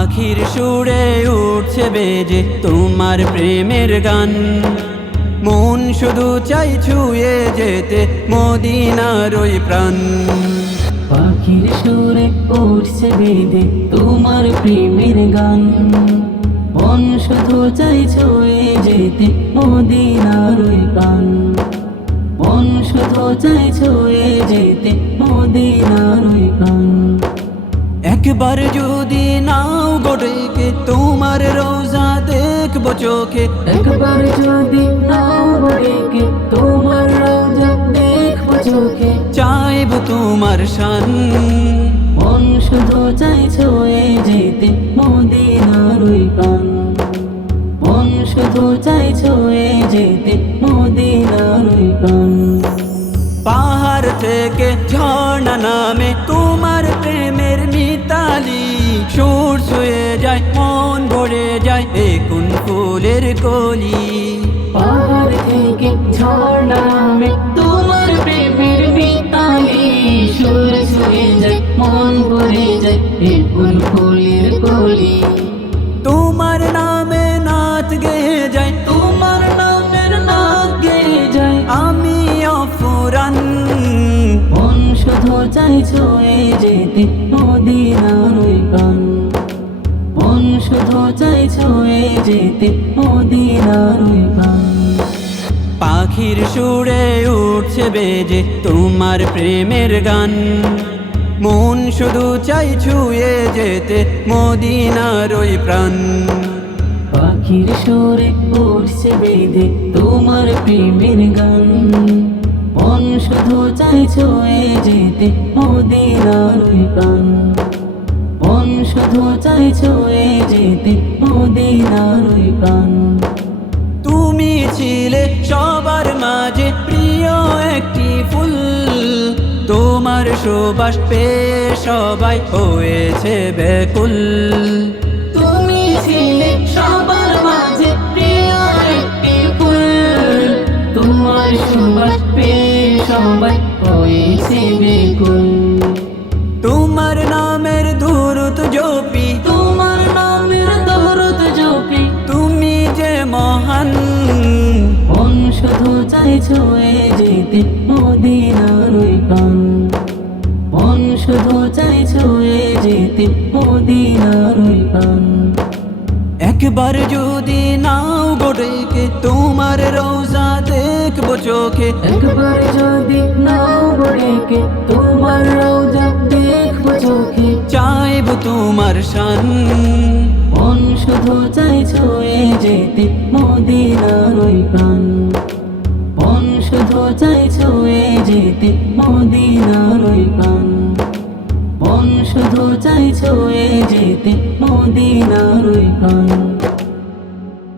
পাখির সুরে উঠছে বেজে তোমার প্রেমের গান, মন শুধু চাই ছুঁয়ে যেতে মদিনার ওই প্রাণ। পাখির সুরে উঠছে বেজে তোমার প্রেমের গান, মন শুধু চাই ছুঁয়ে যেতে মদিনার ওই প্রাণ। মন শুধু চাই ছুঁয়ে যেতে মদিনার ওই প্রাণ। একবার যদি নাও গড়েকে তোমার রোজা দেখবো চোখে, একবার যদি নাও গড়েকে তোমার রোজা দেখবো চোখে। চাইব তোমার শান, মন শুধু চাই ছুঁয়ে যেতে মদিনার ওই প্রাণ। মন শুধু চাই ছুঁয়ে যেতে মদিনার ওই প্রাণ। পাহাড় থেকে ঝর্ণা নামে তোমার প্রেমের মিতালি, সুর ছুঁয়ে যায় মন ভরে যায় এ কোন ফুলের কলি। পাহাড় থেকে ঝর্ণা নামে তোমার প্রেমের মিতালি, সুর ছুঁয়ে যায় মন ভরে যায় এ কোন ফুলের কলি। তোমার নামে নাচ গেয়ে যায়, তোমার নামের নাচ গেয়ে যায় আমি অফুরান। মন শুধু চাই ছুঁয়ে যেতে মদিনার ওই প্রাণ। মন শুধু চাই ছুঁয়ে যেতে মদিনার ওই প্রাণ। পাখির সুরে উঠছে বেজে তোমার প্রেমের গান, মন শুধু চাই ছুঁয়ে যেতে মদিনার ওই প্রাণ। পাখির সুরে উঠছে বেঁধে তোমার প্রেমের গান, মন শুধু চাই ছুঁয়ে যেতে মদিনার ওই প্রাণ। মন শুধু চাই ছুঁয়ে যেতে মদিনার ওই প্রাণ। তুমি ছিলে সবার মাঝে প্রিয় একটি ফুল, তোমার সুবাস পেয়ে সবাই হয়েছে ব্যাকুল। তুমি ছিলে সবার মাঝে প্রিয় একটি ফুল, তোমার সুবাস পেয়ে সবাই হয়েছে বেকুল। তোমার নামের দুরুদ জপি, তোমার নামের দরদ জপি, তুমি যে মহান। মন শুধু চাই ছুঁয়ে যেতে মদিনার ওই প্রাণ। মন শুধু চাই ছুঁয়ে যেতে মদিনার ওই প্রাণ। একবার যদি নাও গড়েকে তোমার রোজা দেখবো চোখে, একবার যদি নাও গড়েকে তোমার রোজা দেখবো চোখে। চাইব তোমার শান, মন শুধু চাই ছুঁয়ে যেতে মদিনার ওই প্রাণ। মন শুধু চাই ছুঁয়ে যেতে মদিনার ওই প্রাণ। মন শুধু চাই ছুঁয়ে যেতে মদিনার ওই প্রাণ।